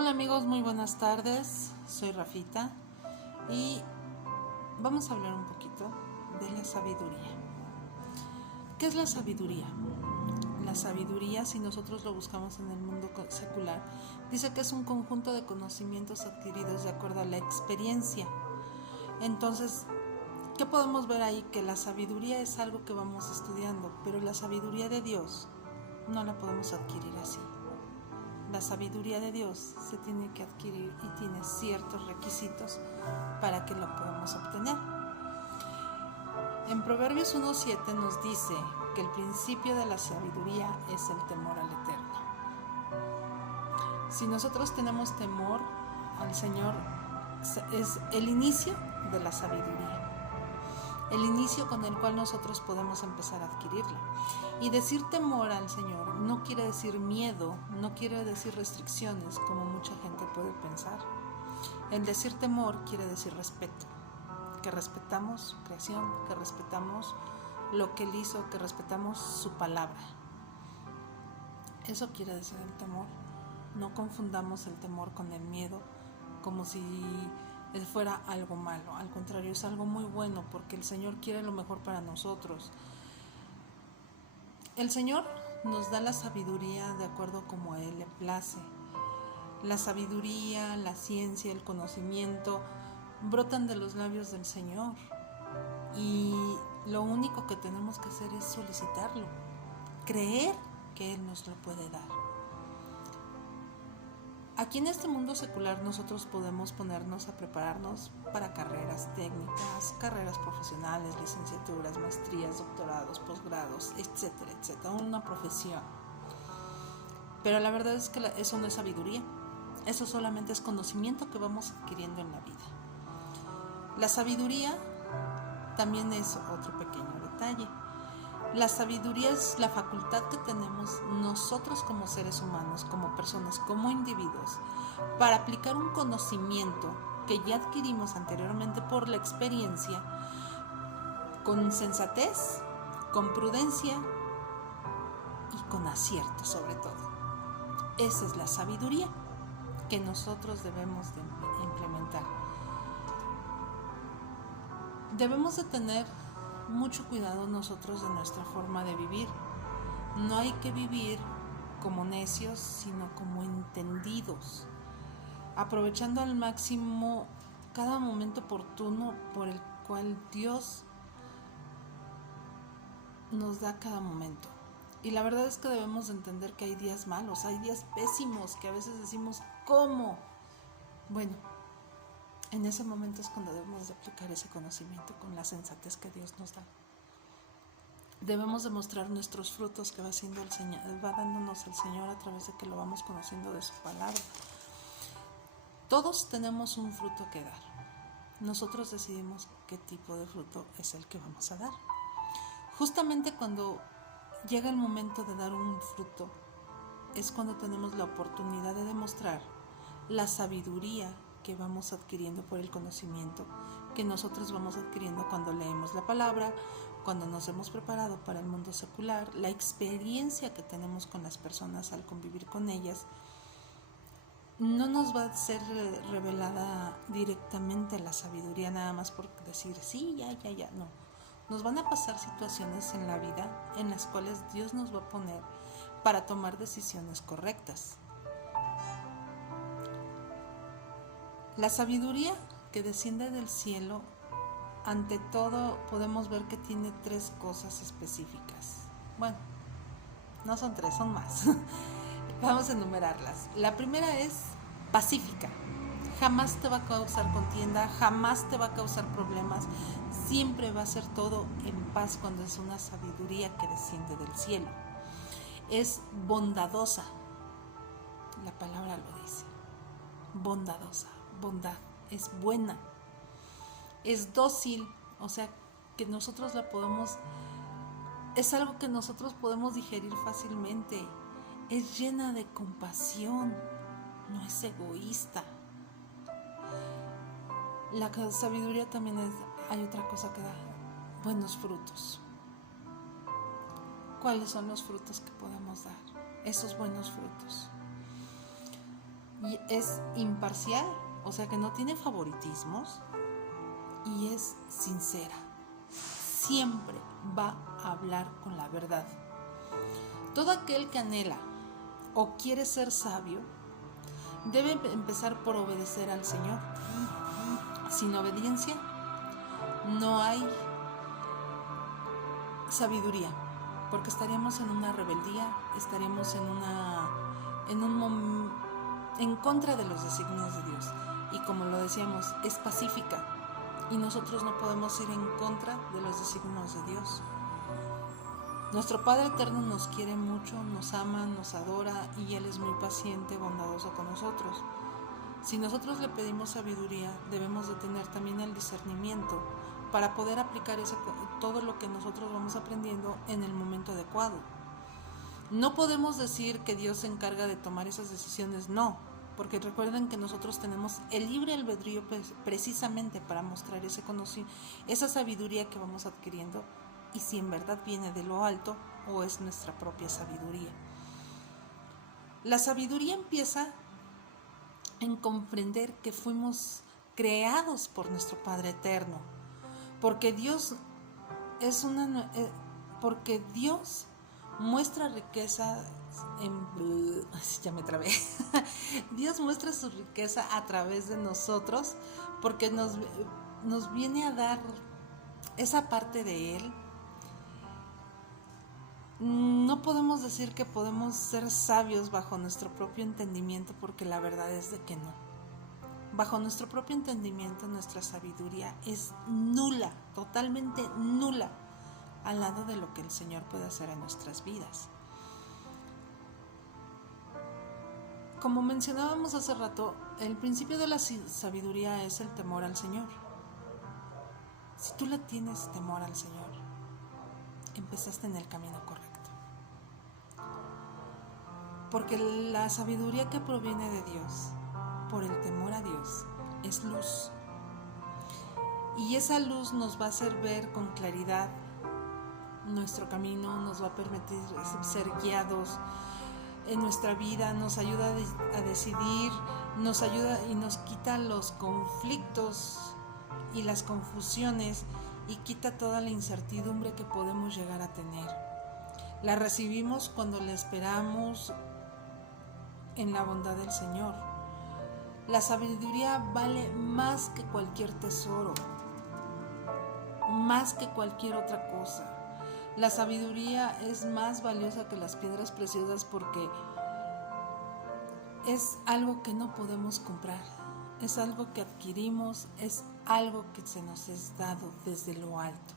Hola amigos, muy buenas tardes, soy Rafita y vamos a hablar un poquito de la sabiduría. ¿Qué es la sabiduría? La sabiduría, si nosotros lo buscamos en el mundo secular, dice que es un conjunto de conocimientos adquiridos de acuerdo a la experiencia. Entonces, ¿qué podemos ver ahí? Que la sabiduría es algo que vamos estudiando, pero la sabiduría de Dios no la podemos adquirir así. La sabiduría de Dios se tiene que adquirir y tiene ciertos requisitos para que lo podamos obtener. En Proverbios 1:7 nos dice que el principio de la sabiduría es el temor al Eterno. Si nosotros tenemos temor al Señor, es el inicio de la sabiduría, el inicio con el cual nosotros podemos empezar a adquirirla. Y decir temor al Señor no quiere decir miedo, no quiere decir restricciones, como mucha gente puede pensar. El decir temor quiere decir respeto, que respetamos su creación, que respetamos lo que Él hizo, que respetamos su palabra. Eso quiere decir el temor. No confundamos el temor con el miedo como si fuera algo malo. Al contrario, es algo muy bueno porque el Señor quiere lo mejor para nosotros. El Señor nos da la sabiduría de acuerdo como a Él le place. La sabiduría, la ciencia, el conocimiento brotan de los labios del Señor y lo único que tenemos que hacer es solicitarlo, creer que Él nos lo puede dar. Aquí en este mundo secular nosotros podemos ponernos a prepararnos para carreras técnicas, carreras profesionales, licenciaturas, maestrías, doctorados, posgrados, etcétera, etcétera, una profesión. Pero la verdad es que eso no es sabiduría, eso solamente es conocimiento que vamos adquiriendo en la vida. La sabiduría también es otro pequeño detalle. La sabiduría es la facultad que tenemos nosotros como seres humanos, como personas, como individuos, para aplicar un conocimiento que ya adquirimos anteriormente por la experiencia, con sensatez, con prudencia y con acierto sobre todo. Esa es la sabiduría que nosotros debemos de implementar. Debemos de tener mucho cuidado nosotros de nuestra forma de vivir. No hay que vivir como necios, sino como entendidos, aprovechando al máximo cada momento oportuno por el cual Dios nos da cada momento. Y la verdad es que debemos de entender que hay días malos, hay días pésimos, que a veces decimos, ¿cómo? Bueno, en ese momento es cuando debemos de aplicar ese conocimiento con la sensatez que Dios nos da. Debemos demostrar nuestros frutos que va haciendo el Señor, va dándonos el Señor a través de que lo vamos conociendo de su palabra. Todos tenemos un fruto que dar. Nosotros decidimos qué tipo de fruto es el que vamos a dar. Justamente cuando llega el momento de dar un fruto, es cuando tenemos la oportunidad de demostrar la sabiduría que vamos adquiriendo por el conocimiento que nosotros vamos adquiriendo cuando leemos la palabra, cuando nos hemos preparado para el mundo secular, la experiencia que tenemos con las personas al convivir con ellas. No nos va a ser revelada directamente la sabiduría nada más por decir sí, ya, no. Nos van a pasar situaciones en la vida en las cuales Dios nos va a poner para tomar decisiones correctas. La sabiduría que desciende del cielo, ante todo podemos ver que tiene 3 cosas específicas. Bueno, no son 3, son más. Vamos a enumerarlas. La primera es pacífica. Jamás te va a causar contienda, jamás te va a causar problemas. Siempre va a ser todo en paz cuando es una sabiduría que desciende del cielo. Es bondadosa. La palabra lo dice. Bondadosa, bondad, es buena. Es dócil, o sea, que nosotros la podemos, es algo que nosotros podemos digerir fácilmente. Es llena de compasión, no es egoísta. La sabiduría también hay otra cosa que da, buenos frutos. ¿Cuáles son los frutos que podemos dar? Esos buenos frutos. y es imparcial, o sea que no tiene favoritismos y es sincera. Siempre va a hablar con la verdad. Todo aquel que anhela o quiere ser sabio debe empezar por obedecer al Señor. Sin obediencia no hay sabiduría, porque estaríamos en una rebeldía, estaríamos en contra de los designios de Dios. Y como lo decíamos, es pacífica y nosotros no podemos ir en contra de los designios de Dios. Nuestro Padre Eterno nos quiere mucho, nos ama, nos adora y Él es muy paciente, bondadoso con nosotros. Si nosotros le pedimos sabiduría, debemos de tener también el discernimiento para poder aplicar todo lo que nosotros vamos aprendiendo en el momento adecuado. No podemos decir que Dios se encarga de tomar esas decisiones, no, porque recuerden que nosotros tenemos el libre albedrío precisamente para mostrar ese conocimiento, esa sabiduría que vamos adquiriendo, y si en verdad viene de lo alto o es nuestra propia sabiduría. La sabiduría empieza en comprender que fuimos creados por nuestro Padre Eterno, porque Dios muestra riqueza ya me trabé. Dios muestra su riqueza a través de nosotros, porque nos viene a dar esa parte de Él. No podemos decir que podemos ser sabios bajo nuestro propio entendimiento, porque la verdad es de que no. Bajo nuestro propio entendimiento, nuestra sabiduría es nula, totalmente nula, al lado de lo que el Señor puede hacer en nuestras vidas. Como mencionábamos hace rato, el principio de la sabiduría es el temor al Señor. Si tú le tienes temor al Señor, empezaste en el camino correcto. Porque la sabiduría que proviene de Dios, por el temor a Dios, es luz. Y esa luz nos va a hacer ver con claridad nuestro camino, nos va a permitir ser guiados en nuestra vida, nos ayuda a decidir, nos ayuda y nos quita los conflictos y las confusiones y quita toda la incertidumbre que podemos llegar a tener. La recibimos cuando la esperamos en la bondad del Señor. La sabiduría vale más que cualquier tesoro, más que cualquier otra cosa. La sabiduría es más valiosa que las piedras preciosas, porque es algo que no podemos comprar, es algo que adquirimos, es algo que se nos es dado desde lo alto.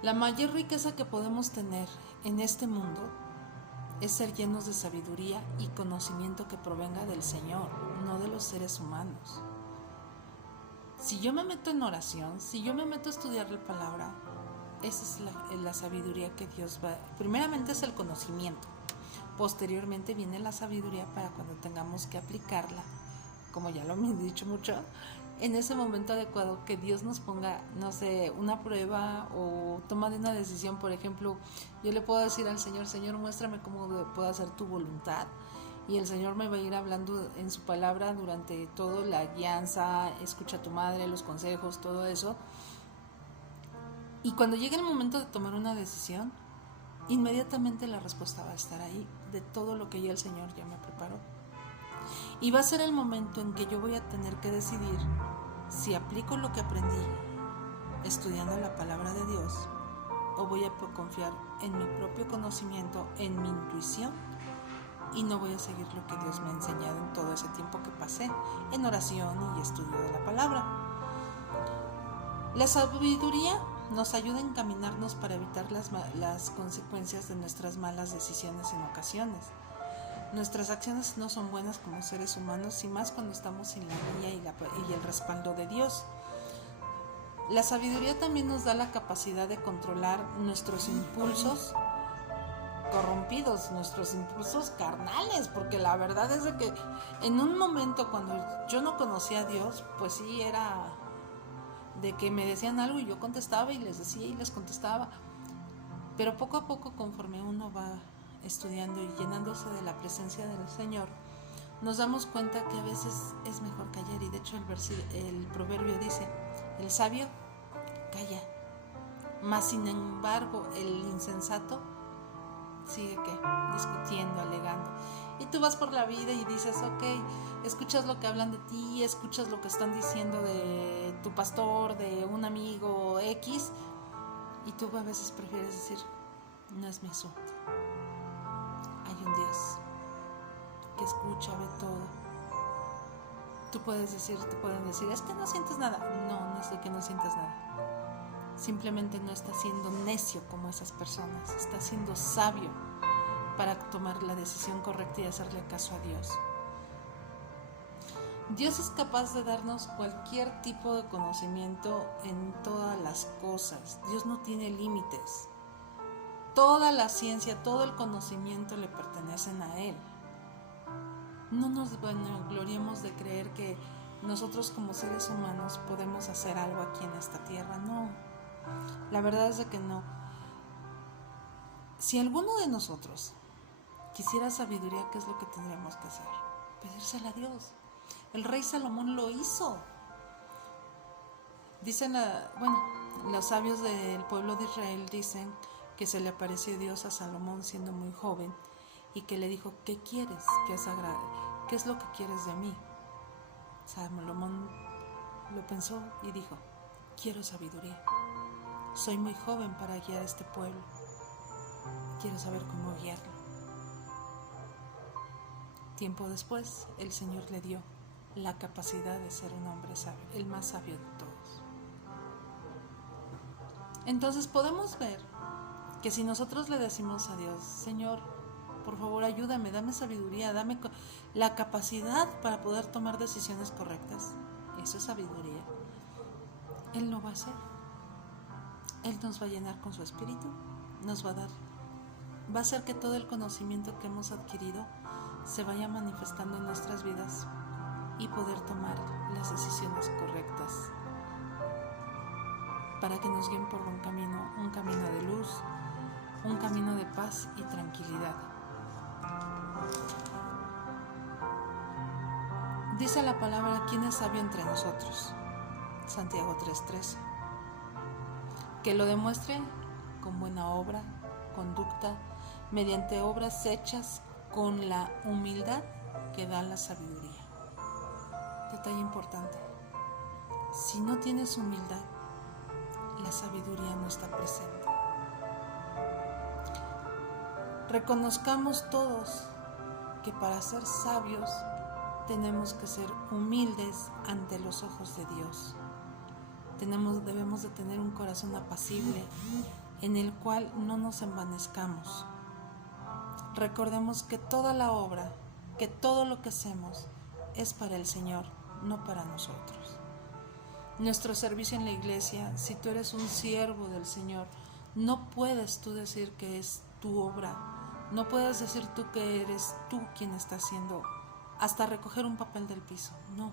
La mayor riqueza que podemos tener en este mundo es ser llenos de sabiduría y conocimiento que provenga del Señor, no de los seres humanos. Si yo me meto en oración, si yo me meto a estudiar la palabra, esa es la sabiduría que Dios va. Primeramente es el conocimiento, posteriormente viene la sabiduría para cuando tengamos que aplicarla, como ya lo he dicho mucho, en ese momento adecuado que Dios nos ponga, no sé, una prueba o toma de una decisión. Por ejemplo, yo le puedo decir al Señor: Señor, muéstrame cómo puedo hacer tu voluntad, y el Señor me va a ir hablando en su palabra durante todo, la guianza, escucha a tu madre, los consejos, todo eso. Y cuando llegue el momento de tomar una decisión, inmediatamente la respuesta va a estar ahí, de todo lo que ya el Señor ya me preparó. Y va a ser el momento en que yo voy a tener que decidir si aplico lo que aprendí estudiando la palabra de Dios, o voy a confiar en mi propio conocimiento, en mi intuición, y no voy a seguir lo que Dios me ha enseñado en todo ese tiempo que pasé en oración y estudio de la palabra. La sabiduría nos ayuda a encaminarnos para evitar las consecuencias de nuestras malas decisiones en ocasiones. Nuestras acciones no son buenas como seres humanos, y más cuando estamos en la guía y el respaldo de Dios. La sabiduría también nos da la capacidad de controlar nuestros impulsos corrompidos, nuestros impulsos carnales, porque la verdad es de que en un momento cuando yo no conocía a Dios, pues sí era de que me decían algo y yo contestaba y les decía y les contestaba, pero poco a poco, conforme uno va estudiando y llenándose de la presencia del Señor, nos damos cuenta que a veces es mejor callar. Y de hecho el proverbio dice: el sabio calla, mas sin embargo el insensato sigue discutiendo, alegando. Y tú vas por la vida y dices, ok, escuchas lo que hablan de ti, escuchas lo que están diciendo de tu pastor, de un amigo X, y tú a veces prefieres decir, no es mi asunto. Hay un Dios que escucha, ve todo. Tú pueden decir, es que no sientes nada. No es de que no sientas nada. Simplemente no estás siendo necio como esas personas. Estás siendo sabio para tomar la decisión correcta y hacerle caso a Dios. Dios es capaz de darnos cualquier tipo de conocimiento en todas las cosas. Dios no tiene límites. Toda la ciencia, todo el conocimiento le pertenecen a Él. No nos vanagloriemos de creer que nosotros como seres humanos podemos hacer algo aquí en esta tierra. No, la verdad es de que no. Si alguno de nosotros quisiera sabiduría, ¿qué es lo que tendríamos que hacer? Pedírsela a Dios. El rey Salomón lo hizo. Dicen, los sabios del pueblo de Israel dicen que se le apareció Dios a Salomón siendo muy joven y que le dijo, ¿qué quieres? ¿Qué es lo que quieres de mí? Salomón lo pensó y dijo, quiero sabiduría. Soy muy joven para guiar a este pueblo. Quiero saber cómo guiarlo. Tiempo después, el Señor le dio la capacidad de ser un hombre sabio, el más sabio de todos. Entonces podemos ver que si nosotros le decimos a Dios, Señor, por favor ayúdame, dame sabiduría, dame la capacidad para poder tomar decisiones correctas, eso es sabiduría, Él lo va a hacer. Él nos va a llenar con su espíritu, nos va a dar, va a hacer que todo el conocimiento que hemos adquirido se vaya manifestando en nuestras vidas y poder tomar las decisiones correctas para que nos guíen por un camino de luz, un camino de paz y tranquilidad. Dice la palabra, ¿quién es sabio entre nosotros? Santiago 3:13. Que lo demuestre con buena obra, conducta, mediante obras hechas con la humildad que da la sabiduría. Detalle importante. Si no tienes humildad, la sabiduría no está presente. Reconozcamos todos que para ser sabios tenemos que ser humildes ante los ojos de Dios. Debemos de tener un corazón apacible en el cual no nos envanezcamos. Recordemos que toda la obra, que todo lo que hacemos es para el Señor, no para nosotros. Nuestro servicio en la iglesia, si tú eres un siervo del Señor, no puedes tú decir que es tu obra, no puedes decir tú que eres tú quien está haciendo hasta recoger un papel del piso, no.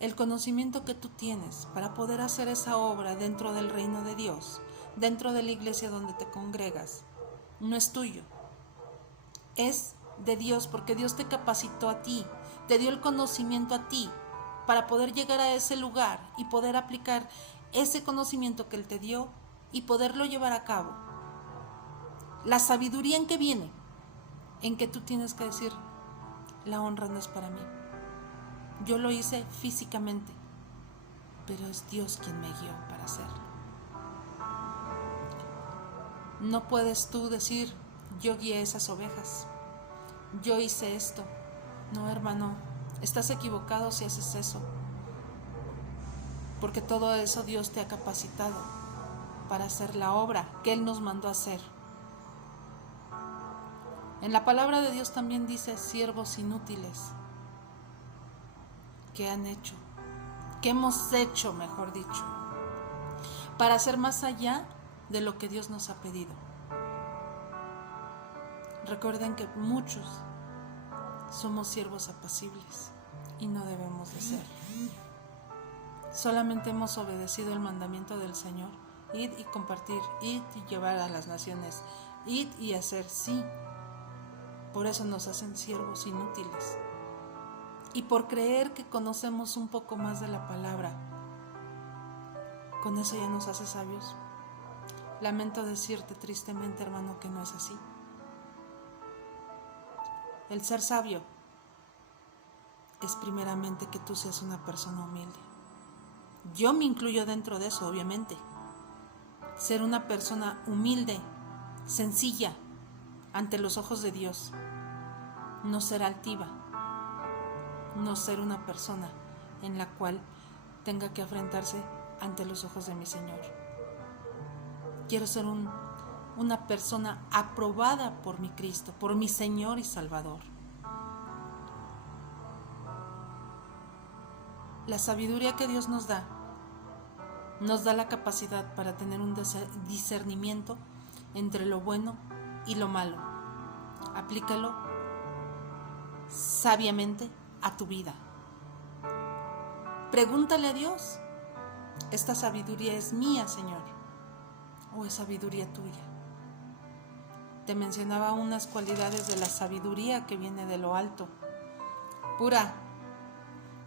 El conocimiento que tú tienes para poder hacer esa obra dentro del reino de Dios, dentro de la iglesia donde te congregas, no es tuyo, es de Dios, porque Dios te capacitó a ti, te dio el conocimiento a ti para poder llegar a ese lugar y poder aplicar ese conocimiento que Él te dio y poderlo llevar a cabo. La sabiduría en que viene, en que tú tienes que decir, la honra no es para mí. Yo lo hice físicamente, pero es Dios quien me guió para hacerlo. No puedes tú decir, yo guié esas ovejas, yo hice esto. No, hermano, estás equivocado si haces eso, porque todo eso Dios te ha capacitado para hacer la obra que Él nos mandó a hacer. En la palabra de Dios también dice, siervos inútiles, ¿qué han hecho? ¿Qué hemos hecho, mejor dicho, para hacer más allá de lo que Dios nos ha pedido? Recuerden que muchos somos siervos apacibles y no debemos de ser. Solamente hemos obedecido el mandamiento del Señor, ir y compartir, ir y llevar a las naciones id y hacer, sí. Por eso nos hacen siervos inútiles. Y por creer que conocemos un poco más de la palabra, ¿con eso ya nos hace sabios? Lamento decirte tristemente, hermano, que no es así. El ser sabio es primeramente que tú seas una persona humilde. Yo me incluyo dentro de eso, obviamente. Ser una persona humilde, sencilla, ante los ojos de Dios. No ser altiva. No ser una persona en la cual tenga que enfrentarse ante los ojos de mi Señor. Quiero ser una persona aprobada por mi Cristo, por mi Señor y Salvador. La sabiduría que Dios nos da la capacidad para tener un discernimiento entre lo bueno y lo malo. Aplícalo sabiamente a tu vida. Pregúntale a Dios, ¿esta sabiduría es mía, Señor? ¿O es sabiduría tuya? Te mencionaba unas cualidades de la sabiduría que viene de lo alto. Pura,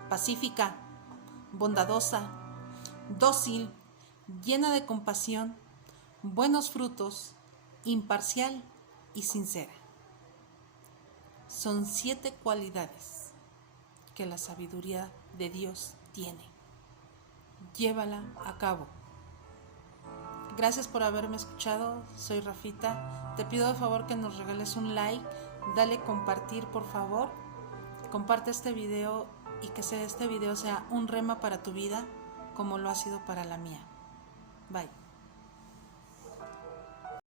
pacífica, bondadosa, dócil, llena de compasión, buenos frutos, imparcial y sincera. Son 7 cualidades que la sabiduría de Dios tiene. Llévala a cabo. Gracias por haberme escuchado. Soy Rafita. Te pido de favor que nos regales un like. Dale compartir, por favor. Comparte este video y que este video sea un rema para tu vida como lo ha sido para la mía. Bye.